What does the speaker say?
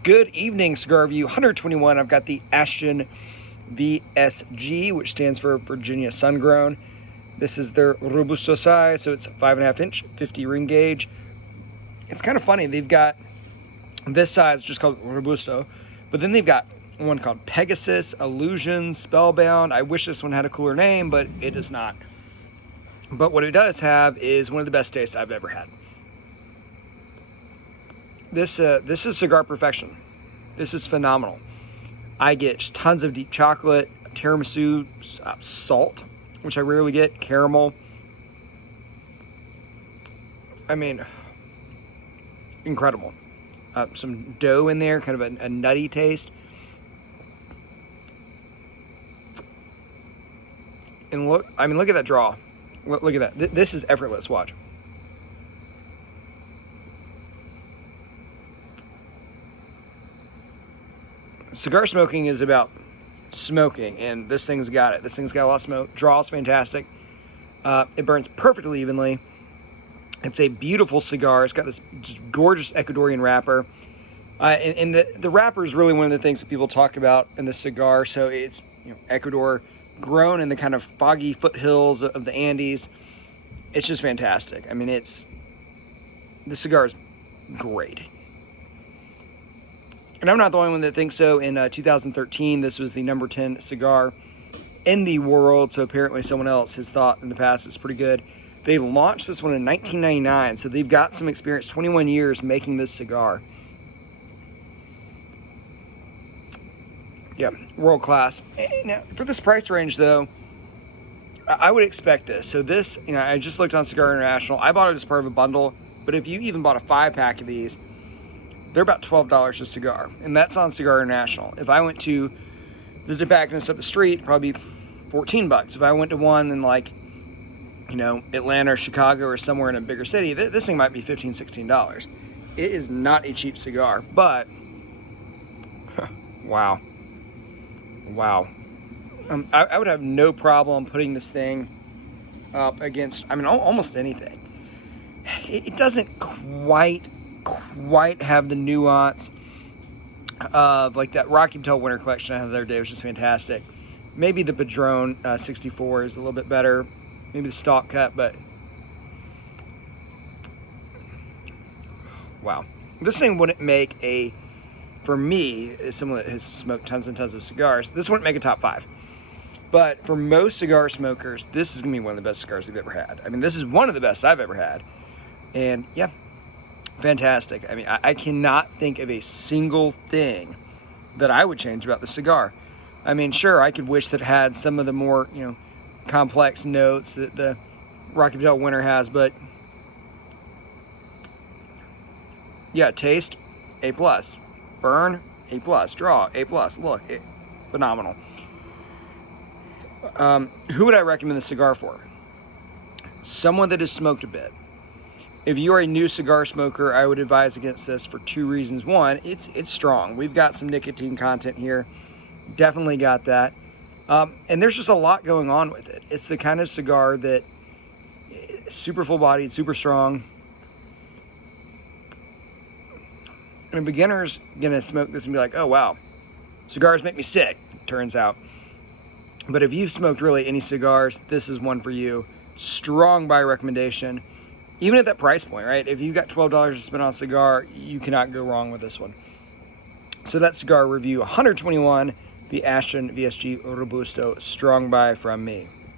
Good evening, Cigar Review 121. I've got the Ashton VSG, which stands for Virginia Sun-Grown. This is their Robusto size, so it's 5.5 inch, 50 ring gauge. It's kind of funny. They've got this size just called Robusto, but then they've got one called Pegasus, Illusion, Spellbound. I wish this one had a cooler name, but it does not. But what it does have is one of the best tastes I've ever had. This is cigar perfection. This is phenomenal. I get just tons of deep chocolate, tiramisu, salt, which I rarely get, caramel. I mean, incredible. Some dough in there, kind of a nutty taste. And look at that draw. Look at that. This is effortless. Watch. Cigar smoking is about smoking, and this thing's got it. This thing's got a lot of smoke. Draw is fantastic. It burns perfectly evenly. It's a beautiful cigar. It's got this just gorgeous Ecuadorian wrapper. And the wrapper is really one of the things that people talk about in the cigar. So it's Ecuador, grown in the kind of foggy foothills of the Andes. It's just fantastic. I mean, the cigar is great. And I'm not the only one that thinks so. In 2013, this was the number 10 cigar in the world. So apparently someone else has thought in the past it's pretty good. They launched this one in 1999. So they've got some experience, 21 years making this cigar. Yeah, world class. Now, for this price range, though, I would expect this. So this, I just looked on Cigar International. I bought it as part of a bundle. But if you even bought a 5-pack of these, they're about $12 a cigar, and that's on Cigar International. If I went to the tobacconist up the street, probably $14. If I went to one in Atlanta or Chicago or somewhere in a bigger city, this thing might be $15, $16. It is not a cheap cigar, but wow. I would have no problem putting this thing up against, almost anything. It doesn't quite have the nuance of like that Rocky Patel Winter Collection I had the other day, which is fantastic. Maybe the Padron 64 is a little bit better. Maybe the stock cut, but wow. This thing wouldn't make for me, as someone that has smoked tons and tons of cigars, this wouldn't make a top 5. But for most cigar smokers, this is going to be one of the best cigars they've ever had. I mean, this is one of the best I've ever had. And yeah, fantastic. I mean, I cannot think of a single thing that I would change about the cigar. I mean, sure, I could wish that it had some of the more, complex notes that the Rocky Patel Winter has, but yeah, taste, A+. Burn, A+. Draw, A+. Look, phenomenal. Who would I recommend the cigar for? Someone that has smoked a bit. If you are a new cigar smoker, I would advise against this for 2 reasons. One, it's strong. We've got some nicotine content here. Definitely got that. And there's just a lot going on with it. It's the kind of cigar that is super full-bodied, super strong. And a beginner's going to smoke this and be like, oh, wow, cigars make me sick, turns out. But if you've smoked really any cigars, this is one for you. Strong buy recommendation. Even at that price point, right? If you got $12 to spend on a cigar, you cannot go wrong with this one. So that's Cigar Review 121, the Ashton VSG Robusto Strong Buy from me.